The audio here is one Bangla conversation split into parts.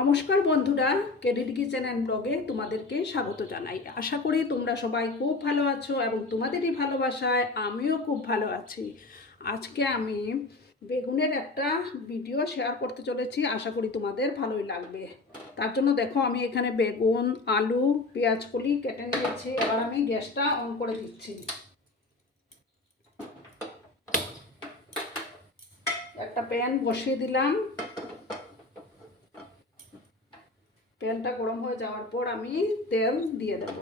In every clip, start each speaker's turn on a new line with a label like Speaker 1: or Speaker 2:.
Speaker 1: নমস্কার বন্ধুরা ক্রেডিট কিচেন অ্যান্ড ব্লগে তোমাদেরকে স্বাগত জানাই। আশা করি তোমরা সবাই খুব ভালো আছো এবং তোমাদেরই ভালোবাসায় আমিও খুব ভালো আছি। আজকে আমি বেগুনের একটা ভিডিও শেয়ার করতে চলেছি, আশা করি তোমাদের ভালোই লাগবে। তার জন্য দেখো, আমি এখানে বেগুন, আলু, পেঁয়াজ কলি কেটে নিয়েছি, এবার আমি গ্যাসটা অন করে দিচ্ছি। একটা প্যান বসিয়ে দিলাম। তেলটা গরম হয়ে যাওয়ার পর আমি তেল দিয়ে দেব।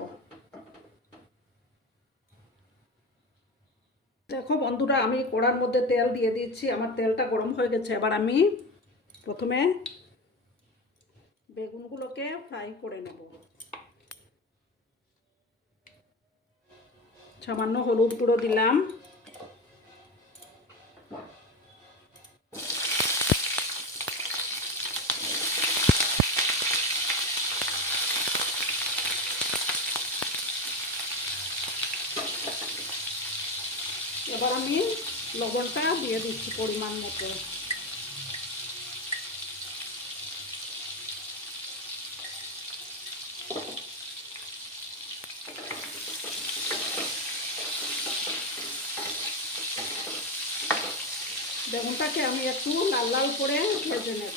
Speaker 1: দেখো বন্ধুরা, আমি কড়ার মধ্যে তেল দিয়ে দিচ্ছি। আমার তেলটা গরম হয়ে গেছে। এবার আমি প্রথমে বেগুনগুলোকে ফ্রাই করে নেব। সামান্য হলুদ গুঁড়ো দিলাম এবার আমি লবণটা দিয়ে দিচ্ছি পরিমাণ মতো। বেগুনটাকে আমি একটু লাল লাল করে ভেজে নেব।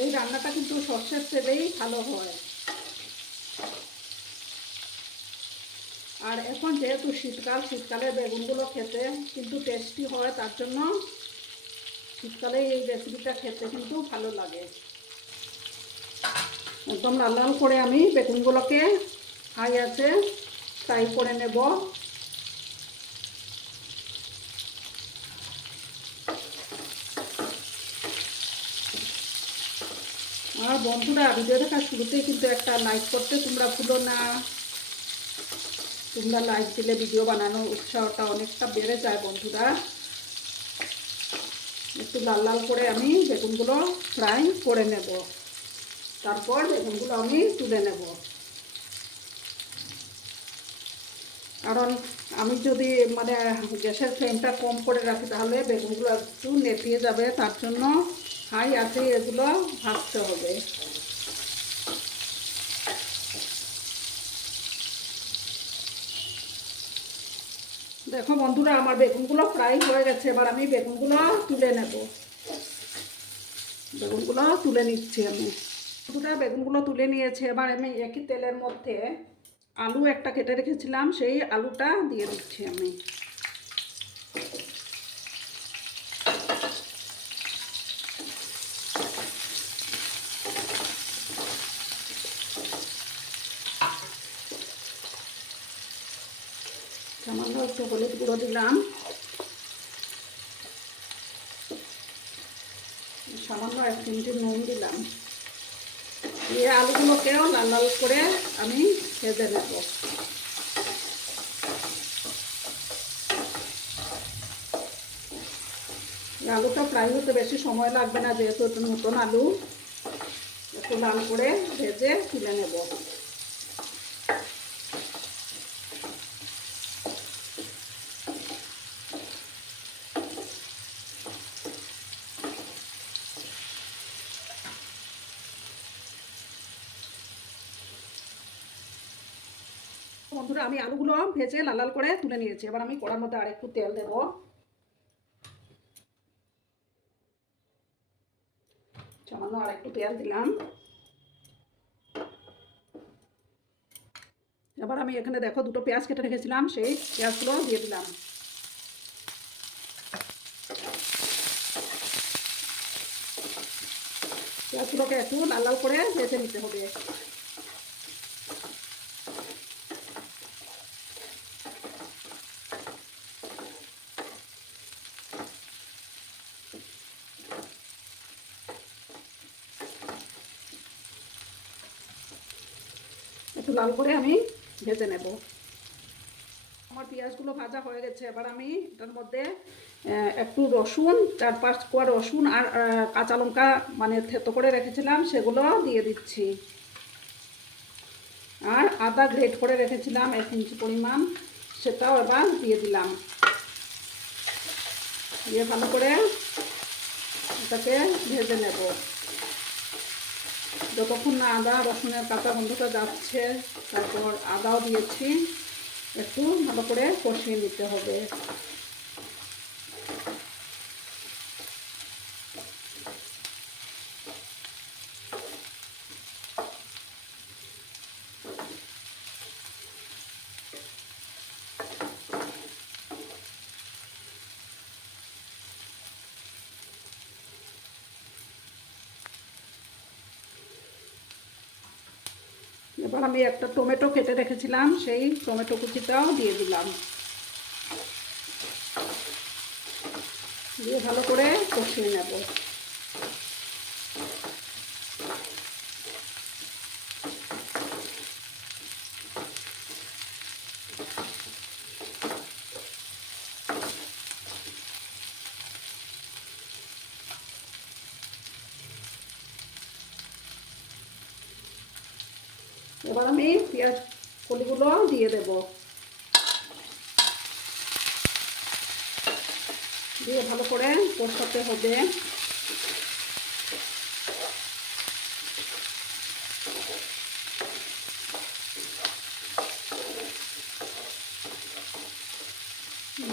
Speaker 1: এই রান্নাটা কিন্তু সর্ষের তেলেই ভালো হয়। আর এখন যেহেতু শীতকাল, শীতকালে বেগুনগুলো খেতে কিন্তু টেস্টি হয়, তার জন্য শীতকালে এই রেসিপিটা খেতে কিন্তু ভালো লাগে। একদম লাল লাল করে আমি বেগুনগুলোকে হাই আছে, ফ্রাই করে নেব। আর বন্ধুরা ভিডিও দেখার শুরুতেই কিন্তু একটা লাইক করতে তোমরা ভুলো না। তোমরা লাইক দিলে ভিডিও বানানোর উৎসাহটা অনেকটা বেড়ে যায় বন্ধুরা। একটু লাল লাল করে আমি বেগুনগুলো ফ্রাই করে নেব। তারপর বেগুনগুলো আমি তুলে নেব। কারণ আমি যদি মানে গ্যাসের ফ্লেমটা কম করে রাখি তাহলে বেগুনগুলো একটু নেতিয়ে যাবে, তার জন্য হাই আছে এগুলো ভাজতে হবে। দেখো বন্ধুরা, আমার বেগুনগুলো ফ্রাই হয়ে গেছে। এবার আমি বেগুনগুলো তুলে নেব। বেগুনগুলো তুলে নিচ্ছি আমি। বন্ধুরা, বেগুনগুলো তুলে নিয়েছে। এবার আমি একই তেলের মধ্যে আলু একটা কেটে রেখেছিলাম। সেই আলুটা দিয়ে দিচ্ছি আমি সামান্য একটু হলুদ গুঁড়ো দিলাম। সামান্য এক চিমটি নুন দিলাম। দিয়ে আলুগুলোকেও লাল লাল করে আমি ভেজে নেব। আলুটা ফ্রাই হতে বেশি সময় লাগবে না, যেহেতু নতুন আলু, একটু লাল করে ভেজে তুলে নেব। বন্ধুরা, আমি আলুগুলো ভেজে লাল লাল করে তুলে নিয়েছি। এবার আমি কড়ার মধ্যে আরেকটু তেল দেব। সামান্য আরেকটু তেল দিলাম। এবার আমি এখানে দেখো দুটো পেঁয়াজ কেটে রেখেছিলাম, সেই পেঁয়াজগুলো দিয়ে দিলাম। পেঁয়াজগুলোকে একটু লাল লাল করে ভেজে নিতে হবে। একটু লাল করে আমি ভেজে নেব। আমার পেঁয়াজগুলো ভাজা হয়ে গেছে। এবার আমি এটার মধ্যে একটু রসুন, চার পাঁচ কোয়া রসুন আর কাঁচা লঙ্কা মানে থেতো করে রেখেছিলাম, সেগুলো দিয়ে দিচ্ছি। আর আদা গ্রেট করে রেখেছিলাম এক ইঞ্চি পরিমাণ, সেটাও এবার দিয়ে দিলাম। দিয়ে ভালো করে এটাকে ভেজে নেব। যতক্ষণ না আদা রসুনের কাঁচা গন্ধটা যাচ্ছে, তারপর আদাও দিয়েছি। একটু ভালো করে কষিয়ে নিতে হবে। এবার আমি একটা টমেটো কেটে রেখেছিলাম, সেই টমেটো কুচিটাও দিয়ে দিলাম। দিয়ে ভালো করে কষিয়ে নেব এবার আমি পেঁয়াজ কলিগুলো দিয়ে দেব। দিয়ে ভালো করে কষাতে হবে।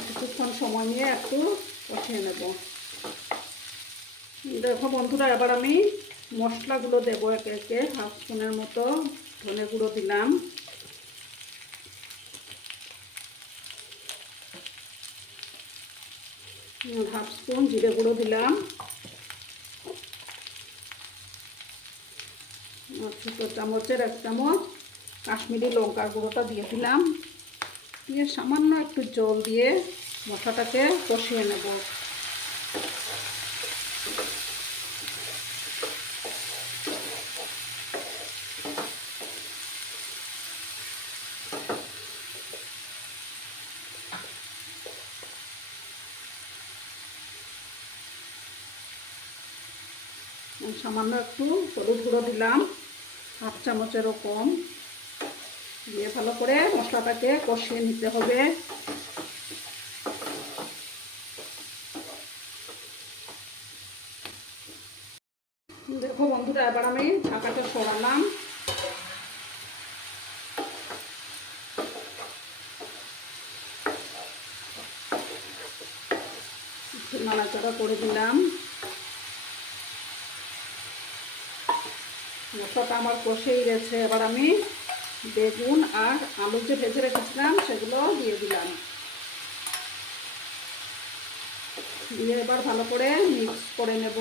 Speaker 1: কিছুক্ষণ সময় নিয়ে একটু কষিয়ে নেব। দেখো বন্ধুরা, এবার আমি মশলাগুলো দেবো একে একে, হাফ স্পুনের মতো। ধনে গুঁড়ো দিলাম। হাফ স্পুন জিরে গুঁড়ো দিলাম। ছোটো চামচের এক চামচ কাশ্মীরি লঙ্কার গুঁড়োটা দিয়ে দিলাম। দিয়ে সামান্য একটু জল দিয়ে মশলাটাকে কষিয়ে নেব। সামান্য একটু হলুদ গুঁড়ো দিলাম, হাফ চামচেরও কম। দিয়ে ভালো করে মশলাটাকে কষিয়ে নিতে হবে। দেখো বন্ধুরা, এবার আমি ঢাকাটা সরালাম। একটু নাড়াচাড়া করে দিলাম। মশলাটা আমার কষেই গেছে। এবার আমি বেগুন আর আলু যে ভেজে রেখেছিলাম, সেগুলো দিয়ে দিলাম। দিয়ে এবার ভালো করে মিক্স করে নেব।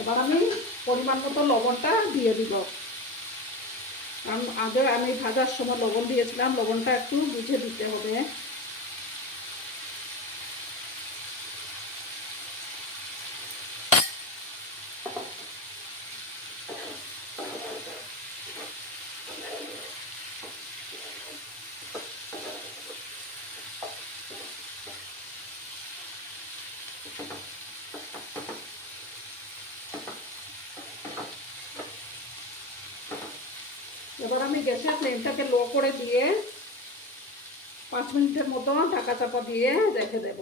Speaker 1: এবার আমি পরিমাণ মতো লবণটা দিয়ে দিব। কারণ আগে আমি ভাজার সময় লবণ দিয়েছিলাম, লবণটা একটু বুঝে দিতে হবে। এবার আমি গ্যাসের ফ্লেমটাকে লো করে দিয়ে পাঁচ মিনিটের মতো ঢাকা চাপা দিয়ে রেখে দেব।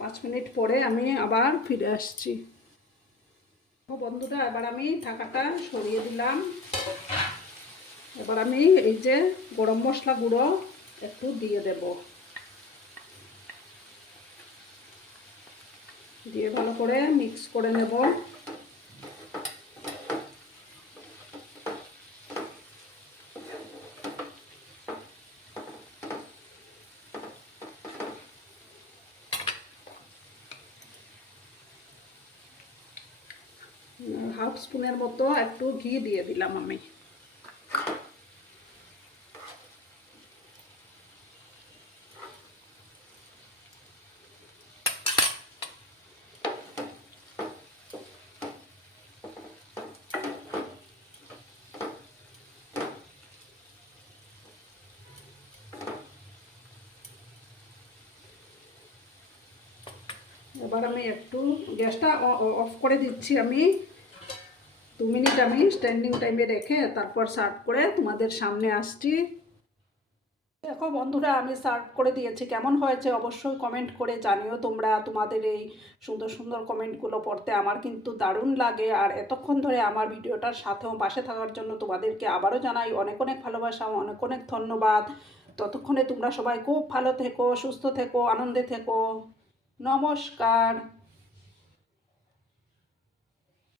Speaker 1: পাঁচ মিনিট পরে আমি আবার ফিরে আসছি। বন্ধুরা, এবার আমি ঢাকাটা সরিয়ে দিলাম। এবার আমি এই যে গরম মশলা গুঁড়ো একটু দিয়ে দেব। দিয়ে ভালো করে মিক্স করে নেব হাফ স্পুনের মতো একটু ঘি দিয়ে দিলাম আমি। এবার আমি একটু গ্যাসটা অফ করে দিচ্ছি আমি। দু মিনিট আমি স্ট্যান্ডিং টাইমে রেখে তারপর সার্ভ করে তোমাদের সামনে আসছি। দেখো বন্ধুরা, আমি সার্ভ করে দিয়েছি। কেমন হয়েছে অবশ্যই কমেন্ট করে জানিও তোমরা। তোমাদের এই সুন্দর সুন্দর কমেন্টগুলো পড়তে আমার কিন্তু দারুণ লাগে। আর এতক্ষণ ধরে আমার ভিডিওটার সাথেও পাশে থাকার জন্য তোমাদেরকে আবারও জানাই অনেক অনেক ভালোবাসা, অনেক অনেক ধন্যবাদ। ততক্ষণে তোমরা সবাই খুব ভালো থেকো, সুস্থ থেকো, আনন্দে থেকো। নমস্কার।